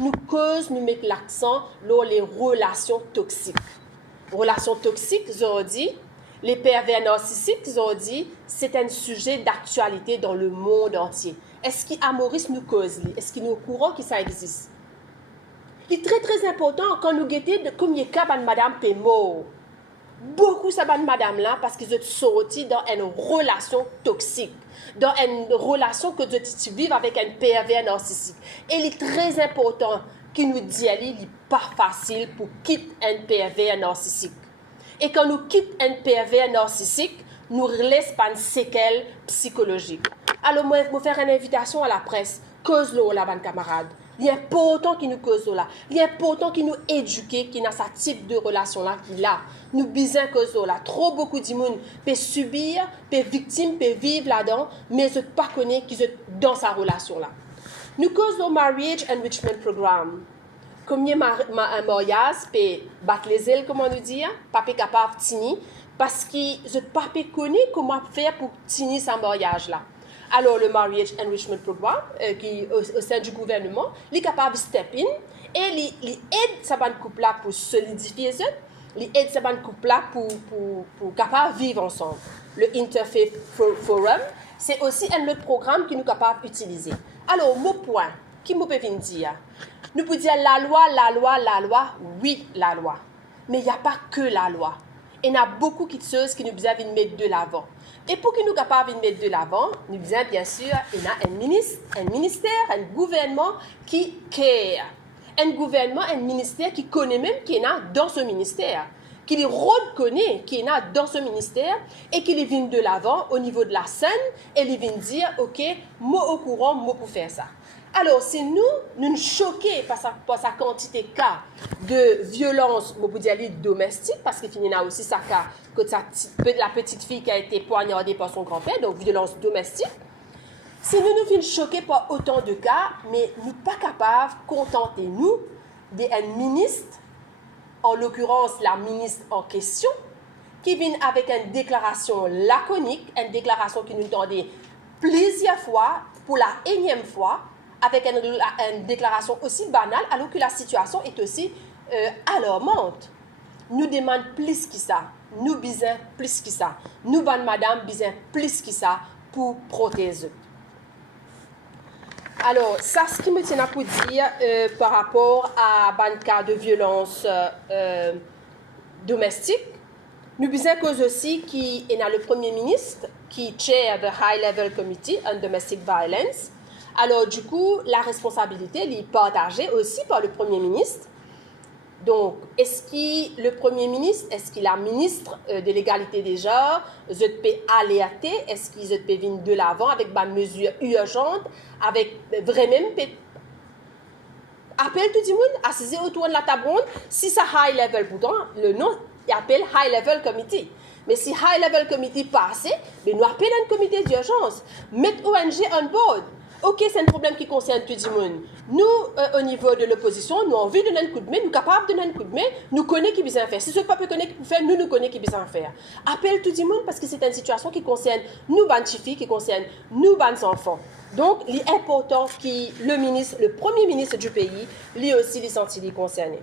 nous cause, nous mettons l'accent sur les relations toxiques. Relations toxiques, je dis, les pervers narcissiques, je dis, c'est un sujet d'actualité dans le monde entier. Est-ce qu'Amoris nous cause? Est-ce qu'il nous est au courant que ça existe? C'est très très important quand nous guettons de combien de cas madame est mort. Beaucoup ça madame là parce qu'ils sont sortis dans une relation toxique, dans une relation que tu vives avec un pervers narcissique. Et il est très important qu'il nous dise qu'il n'est pas facile pour quitter un pervers narcissique. Et quand nous quittons un pervers narcissique, nous laisse pas une séquelle psychologique. Alors moi, je vais faire une invitation à la presse. Cause-le là, bonne camarade. Il est important qu'il nous cause là. Il est important qu'il nous éduque, qu'il a ce type de relation-là qu'il a. Nous besoin cause là. Trop beaucoup de monde peut subir, peut victime, peut vivre là-dedans, mais ne pas connaître qu'ils sont dans sa relation-là. Nous cause le Marriage Enrichment Program. Combien un mariage peut battre les ailes, comment nous dire, pas capable de tenir, parce qu'ils ne pas connaître comment faire pour tenir ce mariage-là. Alors, le Marriage Enrichment Program, qui au sein du gouvernement, il est capable de step in et il aide ce couple-là pour solidifier ça, il aide ce couple-là pour capable vivre ensemble. Le Interfaith Forum, c'est aussi un autre programme que nous sommes capables d'utiliser. Alors, mon point, qui me peut dire? Nous pouvons dire la loi, oui, la loi. Mais il n'y a pas que la loi. Il y a beaucoup de choses qui nous besoin de mettre de l'avant. Et pour que nous soyons capables de mettre de l'avant, nous besoin bien sûr, il y a un ministère, un gouvernement qui care. Un gouvernement, un ministère qui connaît même qui est dans ce ministère, qui les reconnaît qui est dans ce ministère et qui les vient de l'avant au niveau de la scène et les vient dire, ok, moi au courant, moi pour faire ça. Alors, si nous choqués par sa quantité de cas de violence domestique, parce qu'il y a aussi ça cas que la petite fille qui a été poignardée par son grand-père, donc violence domestique, si nous sommes choqués par autant de cas, mais nous ne sommes pas capables de contenter nous d'un ministre, en l'occurrence la ministre en question, qui vient avec une déclaration laconique, une déclaration qui nous demandait plusieurs fois, pour la énième fois, avec une déclaration aussi banale, alors que la situation est aussi alarmante. Nous demandons plus que ça. Nous besoin plus que ça. Nous, bonne madame, besoin plus que ça pour protéger. Alors, ça, ce qui me tient à vous dire par rapport à un cas de violence domestique, nous besoin cause aussi qu'il y a le Premier ministre qui chair the High Level Committee on Domestic Violence. Alors, du coup, la responsabilité est partagée aussi par le Premier ministre. Donc, est-ce que le Premier ministre, est-ce qu'il est ministre de l'égalité des genres, je peux alerter, est-ce qu'il peut venir de l'avant avec des mesures urgentes, avec vraiment, appelle tout le monde, assis autour de la table ronde, si ça high level, pourtant, le nom, il appelle High Level Committee. Mais si High Level Committee passe, nous appelons un comité d'urgence, mettre ONG on board. Ok, c'est un problème qui concerne tout le monde. Nous, au niveau de l'opposition, nous avons envie de donner un coup de main, nous sommes capables de donner un coup de main, nous connaissons qui besoin faire. Si ce peuple connaît qui peut faire, nous connaissons qui besoin faire. Appelle tout le monde parce que c'est une situation qui concerne nous, les filles, qui concerne nous, les enfants. Donc, il est important que le Premier ministre du pays, lui aussi, les sentit concerné.